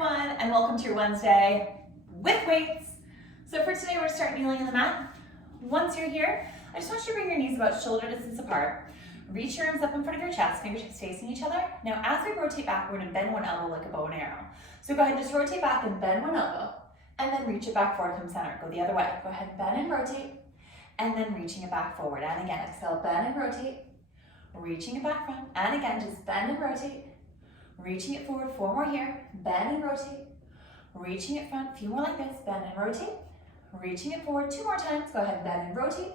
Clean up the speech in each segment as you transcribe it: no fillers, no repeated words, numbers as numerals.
everyone, and welcome to your Wednesday with weights. So for today, we're going to start kneeling on the mat. Once you're here, I just want you to bring your knees about shoulder distance apart. Reach your arms up in front of your chest, fingertips facing each other. Now as we rotate back, we're going to bend one elbow like a bow and arrow. So go ahead and just rotate back and bend one elbow, and then reach it back forward from center. Go the other way. Go ahead and bend and rotate, and then reaching it back forward. And again, exhale, bend and rotate, reaching it back front. And again, just bend and rotate, reaching it forward. 4 more here. Bend and rotate, reaching it front. A few more like this. Bend and rotate, reaching it forward. 2 more times. Go ahead and bend and rotate,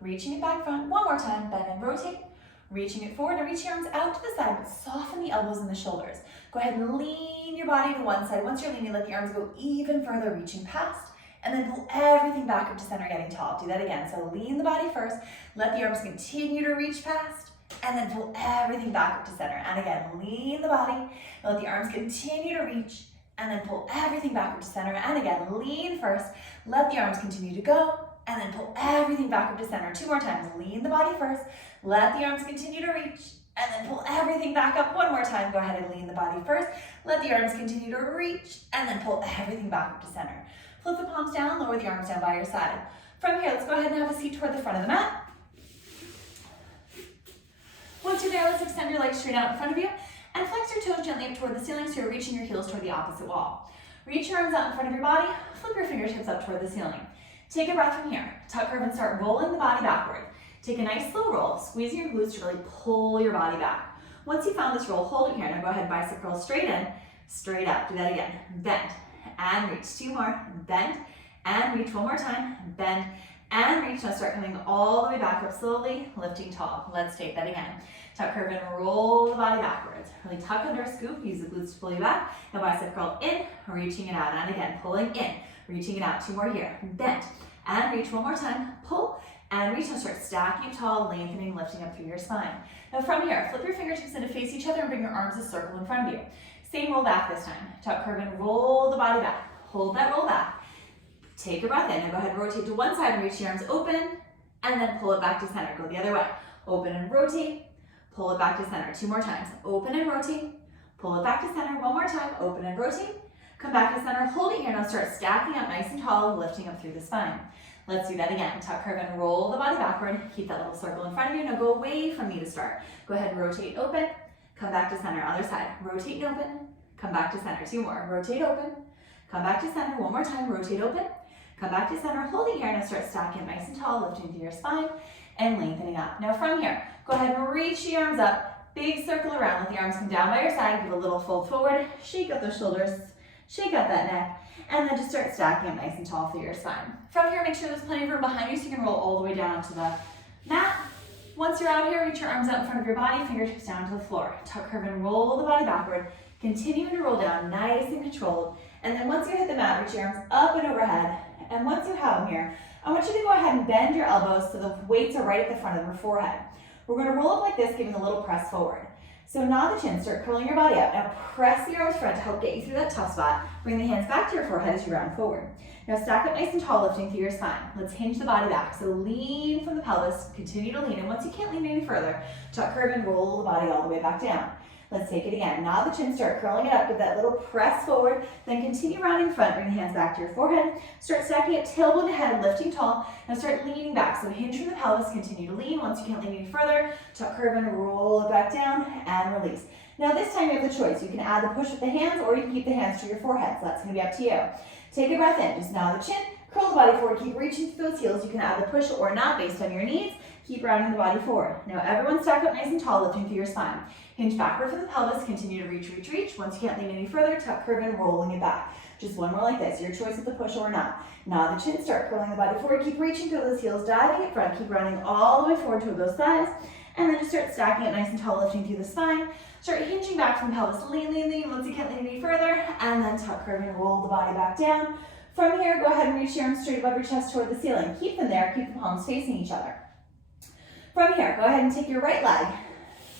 reaching it back front. 1 more time. Bend and rotate, reaching it forward. Now reach your arms out to the side, but soften the elbows and the shoulders. Go ahead and lean your body to one side. Once you're leaning, let the arms go even further, reaching past, and then pull everything back up to center, getting tall. Do that again. So lean the body first, let the arms continue to reach past, and then pull everything back up to center. And again, lean the body, let the arms continue to reach, and then pull everything back up to center. And again, lean first, let the arms continue to go, and then pull everything back up to center. 2 more times. Lean the body first, let the arms continue to reach, and then pull everything back up. 1 more time. Go ahead and lean the body first, let the arms continue to reach, and then pull everything back up to center. Flip the palms down, lower the arms down by your side. From here, let's go ahead and have a seat toward the front of the mat. Once you're there, let's extend your legs straight out in front of you and flex your toes gently up toward the ceiling so you're reaching your heels toward the opposite wall. Reach your arms out in front of your body, flip your fingertips up toward the ceiling. Take a breath from here. Tuck, curve, and start rolling the body backward. Take a nice slow roll, squeezing your glutes to really pull your body back. Once you found this roll, hold it here. Now go ahead, bicep curl straight in, straight up. Do that again. Bend and reach. 2 more. Bend and reach. 1 more time. Bend and reach. Now start coming all the way back up slowly, lifting tall. Let's take that again. Tuck, curve, and roll the body backwards. Really tuck under, scoop, use the glutes to pull you back. Now bicep curl in, reaching it out. And again, pulling in, reaching it out. 2 more here. Bend and reach. 1 more time. Pull and reach. Now start stacking tall, lengthening, lifting up through your spine. Now from here, flip your fingertips in to face each other and bring your arms a circle in front of you. Same roll back this time. Tuck, curve, and roll the body back. Hold that roll back. Take a breath in. Now go ahead and rotate to one side and reach the arms open, and then pull it back to center. Go the other way. Open and rotate. Pull it back to center. 2 more times. Open and rotate. Pull it back to center. 1 more time. Open and rotate. Come back to center. Hold it here. Now start stacking up nice and tall, lifting up through the spine. Let's do that again. Tuck, curve, and roll the body backward. Keep that little circle in front of you. Now go away from me to start. Go ahead and rotate, open. Come back to center. Other side. Rotate and open. Come back to center. 2 more. Rotate, open. Come back to center. 1 more time. Rotate, open. Come back to center. Hold it here. Now start stacking nice and tall, lifting through your spine and lengthening up. Now from here, go ahead and reach the arms up. Big circle around. Let the arms come down by your side. Give a little fold forward. Shake out those shoulders. Shake out that neck. And then just start stacking up nice and tall through your spine. From here, make sure there's plenty of room behind you so you can roll all the way down to the mat. Once you're out here, reach your arms out in front of your body, fingertips down to the floor. Tuck, curve, and roll the body backward. Continuing to roll down, nice and controlled. And then once you hit the mat, reach your arms up and overhead. And once you have them here, I want you to go ahead and bend your elbows so the weights are right at the front of your forehead. We're going to roll up like this, giving a little press forward. So nod the chin, start curling your body up. Now press the arms front to help get you through that tough spot. Bring the hands back to your forehead as you round forward. Now stack up nice and tall, lifting through your spine. Let's hinge the body back. So lean from the pelvis, continue to lean. And once you can't lean any further, tuck, curve, and roll the body all the way back down. Let's take it again. Nod the chin, start curling it up, give that little press forward, then continue rounding front, bring the hands back to your forehead, start stacking it tailbone to head, lifting tall, and start leaning back. So hinge from the pelvis, continue to lean. Once you can't lean any further, tuck, curve, and roll it back down, and release. Now this time you have the choice. You can add the push with the hands, or you can keep the hands to your forehead, so that's gonna be up to you. Take a breath in, just nod the chin, curl the body forward, keep reaching through those heels. You can add the push or not based on your needs. Keep rounding the body forward. Now everyone stack up nice and tall, lifting through your spine. Hinge backward from the pelvis, continue to reach, reach, reach. Once you can't lean any further, tuck, curve, and rolling it back. Just 1 more like this, your choice with the push or not. Nod the chin, start curling the body forward, keep reaching through those heels, diving in front, keep rounding all the way forward toward those thighs, and then just start stacking it nice and tall, lifting through the spine. Start hinging back from the pelvis, lean, lean, lean. Once you can't lean any further, and then tuck, curve, and roll the body back down. From here, go ahead and reach your arms straight above your chest toward the ceiling. Keep them there, keep the palms facing each other. From here, go ahead and take your right leg,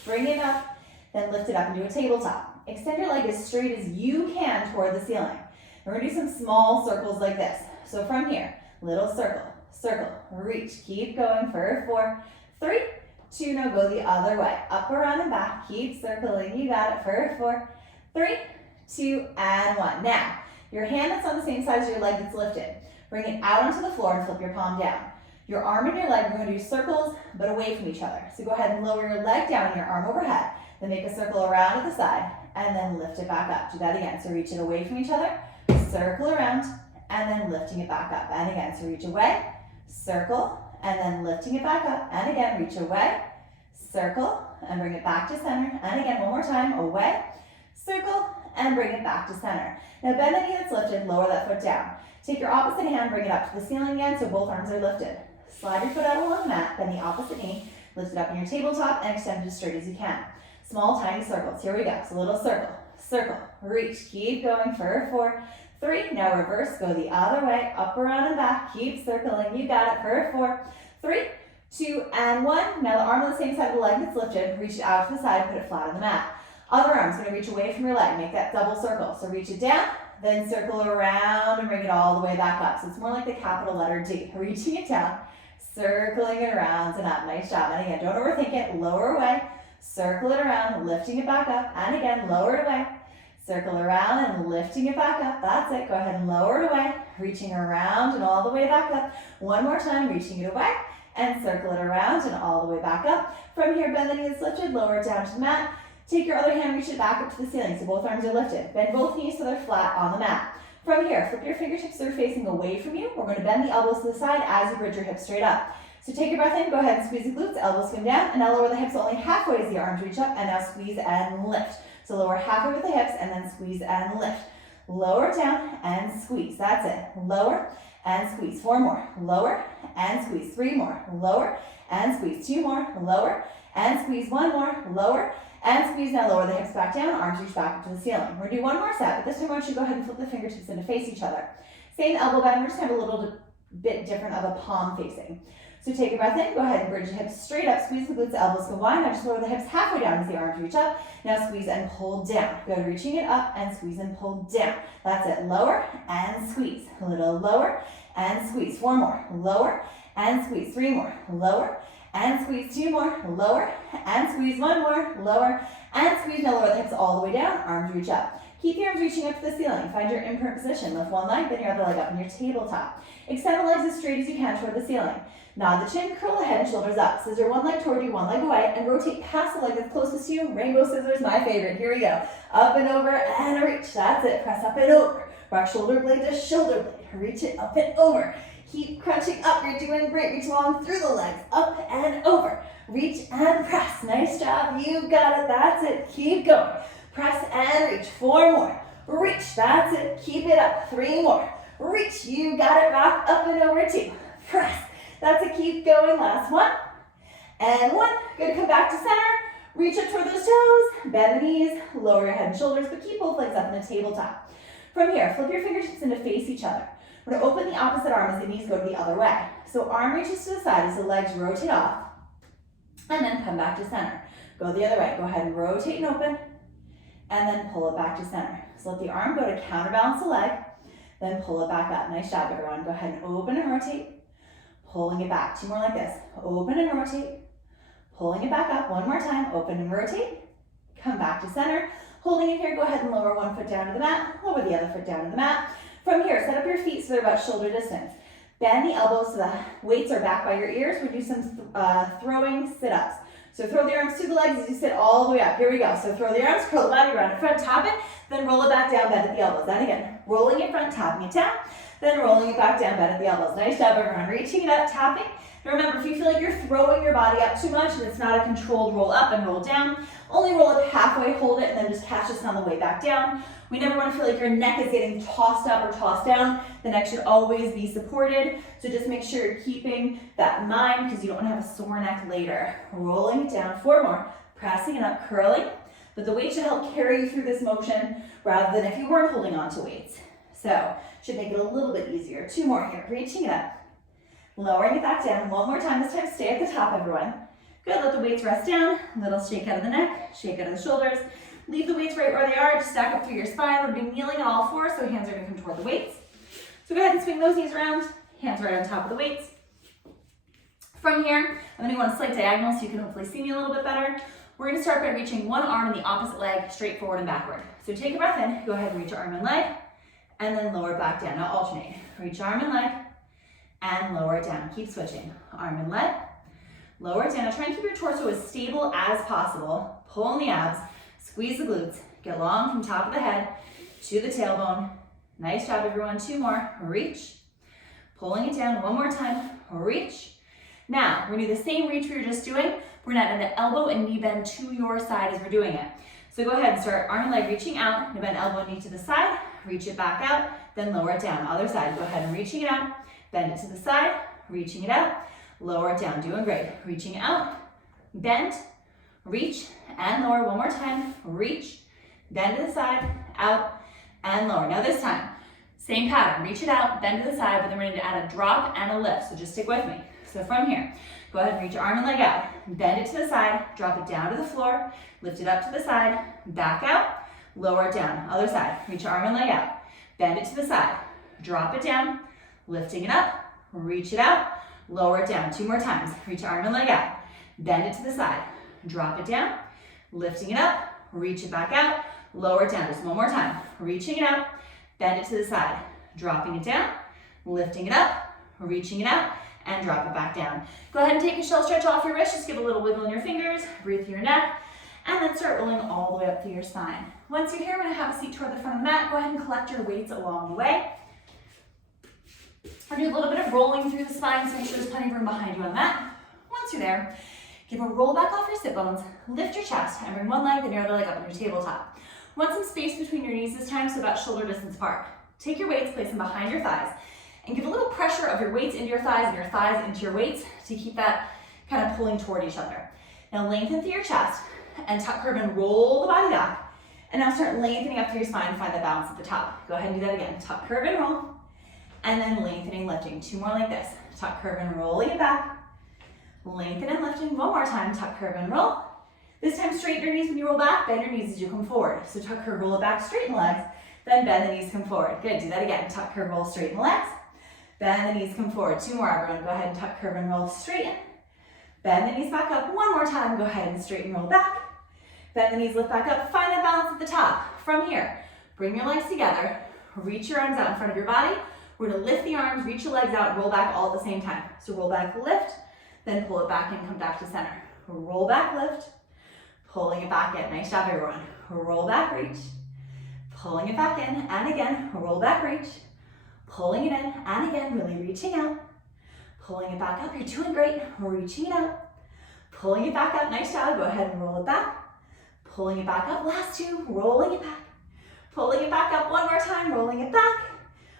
bring it up, then lift it up into a tabletop. Extend your leg as straight as you can toward the ceiling. We're gonna do some small circles like this. So from here, little circle, circle, reach, keep going for 4, 3, 2, now go the other way. Up, around, and back, keep circling, you got it for 4, 3, 2, and 1. Now, your hand that's on the same side as your leg that's lifted, bring it out onto the floor and flip your palm down. Your arm and your leg, we're going to do circles, but away from each other. So go ahead and lower your leg down and your arm overhead. Then make a circle around to the side, and then lift it back up. Do that again. So reach it away from each other, circle around, and then lifting it back up. And again, so reach away, circle, and then lifting it back up. And again, reach away, circle, and bring it back to center. And again, one more time, away, circle, and bring it back to center. Now bend the knee that's lifted, lower that foot down. Take your opposite hand, bring it up to the ceiling again, so both arms are lifted. Slide your foot out along the mat, bend the opposite knee, lift it up in your tabletop, and extend it as straight as you can. Small, tiny circles. Here we go. So little circle, circle, reach, keep going for 4, 3. Now reverse, go the other way, up, around, and back. Keep circling. You got it for 4, 3, 2, and 1. Now the arm on the same side of the leg that's lifted, reach it out to the side, put it flat on the mat. Other arm's going to reach away from your leg. Make that double circle. So reach it down, then circle around and bring it all the way back up. So it's more like the capital letter D. Reaching it down, circling it around and up. Nice job. And again, don't overthink it. Lower away, circle it around, lifting it back up. And again, lower it away, circle around and lifting it back up. That's it. Go ahead and lower it away, reaching around and all the way back up. One more time, reaching it away and circle it around and all the way back up. From here, bend the knee that's lifted, lower it down to the mat. Take your other hand, reach it back up to the ceiling so both arms are lifted. Bend both knees so they're flat on the mat. From here, flip your fingertips so they're facing away from you. We're going to bend the elbows to the side as you bridge your hips straight up. So take your breath in, go ahead and squeeze the glutes, elbows come down, and now lower the hips only halfway as the arms reach up, and now squeeze and lift. So lower halfway with the hips, and then squeeze and lift. Lower it down and squeeze. That's it. Lower and squeeze. 4 more. Lower and squeeze. 3 more. Lower and squeeze. 2 more. Lower and squeeze. 1 more. Lower and squeeze. Now lower the hips back down, arms reach back up to the ceiling. We're going to do one more set, but this time I want you to go ahead and flip the fingertips in to face each other. Same elbow bend, we're just going to have a little bit different of a palm facing. So take a breath in, go ahead and bridge the hips straight up, squeeze the glutes, elbows go wide. Now just lower the hips halfway down as the arms reach up. Now squeeze and pull down. Go to reaching it up and squeeze and pull down. That's it. Lower and squeeze. A little lower and squeeze. 4 more. Lower and squeeze. 3 more. Lower and squeeze. 2 more. Lower and squeeze. 1 more. Lower and squeeze. Now lower the hips all the way down. Arms reach up. Keep your arms reaching up to the ceiling. Find your imprint position. Lift one leg, then your other leg up in your tabletop. Extend the legs as straight as you can toward the ceiling. Nod the chin, curl the head, shoulders up. Scissor one leg toward you, one leg away, and rotate past the leg that's closest to you. Rainbow scissors, my favorite. Here we go. Up and over and reach. That's it. Press up and over. Rock shoulder blade to shoulder blade. Reach it up and over. Keep crunching up. You're doing great. Reach along through the legs. Up and over. Reach and press. Nice job. You got it. That's it. Keep going. Press and reach. 4 more. Reach. That's it. Keep it up. 3 more. Reach. You got it. Rock up and over. 2. Press. That's it. Keep going. Last one. And 1. Good. Come back to center. Reach up toward those toes. Bend the knees. Lower your head and shoulders, but keep both legs up in the tabletop. From here, flip your fingertips in to face each other. We're going to open the opposite arm as the knees go to the other way. So arm reaches to the side as the legs rotate off. And then come back to center. Go the other way. Go ahead and rotate and open. And then pull it back to center. So let the arm go to counterbalance the leg. Then pull it back up. Nice job, everyone. Go ahead and open and rotate. Pulling it back. 2 more like this. Open and rotate. Pulling it back up. 1 more time. Open and rotate. Come back to center. Holding it here, go ahead and lower 1 foot down to the mat. Lower the other foot down to the mat. From here, set up your feet so they're about shoulder distance. Bend the elbows so the weights are back by your ears. We'll do some throwing sit-ups. So throw the arms to the legs as you sit all the way up. Here we go. So throw the arms, curl the body around in front, tap it, then roll it back down, bend at the elbows. Then again, rolling it front, tapping it down, then rolling it back down, bend at the elbows. Nice job, everyone. Reaching it up, tapping. Now remember, if you feel like you're throwing your body up too much and it's not a controlled roll up and roll down, only roll it halfway, hold it, and then just catch this on the way back down. We never want to feel like your neck is getting tossed up or tossed down. The neck should always be supported. So just make sure you're keeping that in mind because you don't want to have a sore neck later. Rolling it down. 4 more. Pressing it up, curling. But the weight should help carry you through this motion rather than if you weren't holding on to weights. So should make it a little bit easier. 2 more here. Reaching it up. Lowering it back down. 1 more time. This time stay at the top, everyone. Good. Let the weights rest down. Little shake out of the neck. Shake out of the shoulders. Leave the weights right where they are. Just stack up through your spine. We're going to be kneeling on all 4, so hands are going to come toward the weights. So go ahead and swing those knees around. Hands right on top of the weights. From here, I'm going to go on a slight diagonal so you can hopefully see me a little bit better. We're gonna start by reaching one arm and the opposite leg straight forward and backward. So take a breath in, go ahead and reach your arm and leg, and then lower it back down. Now alternate. Reach arm and leg, and lower it down. Keep switching. Arm and leg, lower it down. Now try and keep your torso as stable as possible. Pull on the abs, squeeze the glutes, get long from top of the head to the tailbone. Nice job, everyone. 2 more. Reach. Pulling it down. 1 more time. Reach. Now, we're gonna do the same reach we were just doing. We're gonna add the elbow and knee bend to your side as we're doing it. So go ahead and start arm and leg reaching out. Gonna bend elbow and knee to the side. Reach it back out. Then lower it down. Other side. Go ahead and reaching it out. Bend it to the side. Reaching it out. Lower it down. Doing great. Reaching out. Bend. Reach. And lower. 1 more time. Reach. Bend to the side. Out. And lower. Now this time, same pattern. Reach it out. Bend to the side. But then we're going to add a drop and a lift. So just stick with me. So from here, go ahead and reach your arm and leg out. Bend it to the side, drop it down to the floor, lift it up to the side, back out, lower it down. Other side, reach your arm and leg out. Bend it to the side, drop it down, lifting it up, reach it out, lower it down. 2 more times. Reach your arm and leg out. Bend it to the side, drop it down, lifting it up, reach it back out, lower it down. Just 1 more time. Reaching it out, bend it to the side, dropping it down, lifting it up, reaching it out, and drop it back down. Go ahead and take a shell stretch off your wrist. Just give a little wiggle in your fingers, breathe through your neck, and then start rolling all the way up through your spine. Once you're here, we're gonna have a seat toward the front of the mat. Go ahead and collect your weights along the way. We're gonna do a little bit of rolling through the spine, so make sure there's plenty of room behind you on the mat. Once you're there, give a roll back off your sit bones, lift your chest, and bring one leg, then your other leg up on your tabletop. Want some space between your knees this time, so about shoulder distance apart. Take your weights, place them behind your thighs, and give a little pressure of your weights into your thighs and your thighs into your weights to keep that kind of pulling toward each other. Now lengthen through your chest and tuck, curve, and roll the body back. And now start lengthening up through your spine, find that balance at the top. Go ahead and do that again. Tuck, curve, and roll. And then lengthening, lifting. 2 more like this. Tuck, curve, and rolling it back. Lengthen and lifting. 1 more time. Tuck, curve, and roll. This time straighten your knees when you roll back. Bend your knees as you come forward. So tuck, curve, roll it back, straighten the legs. Then bend the knees, come forward. Good, do that again. Tuck, curve, roll, straighten the legs. Bend the knees, come forward. 2 more, everyone. Go ahead and tuck, curve, and roll, straighten. Bend the knees back up. 1 more time. Go ahead and straighten, roll back. Bend the knees, lift back up. Find that balance at the top. From here, bring your legs together. Reach your arms out in front of your body. We're gonna lift the arms, reach your legs out, roll back all at the same time. So roll back, lift, then pull it back in, come back to center. Roll back, lift, pulling it back in. Nice job, everyone. Roll back, reach, pulling it back in, and again, roll back, reach, pulling it in, and again, really reaching out, pulling it back up. You're doing great. Reaching it out, pulling it back up. Nice job. Go ahead and roll it back, pulling it back up. Last 2, rolling it back, pulling it back up. 1 more time, rolling it back,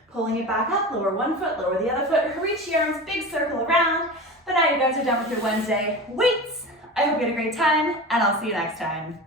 pulling it back up. Lower 1 foot, lower the other foot. Reach your arms, big circle around. But now you guys are done with your Wednesday weights. I hope you had a great time, and I'll see you next time.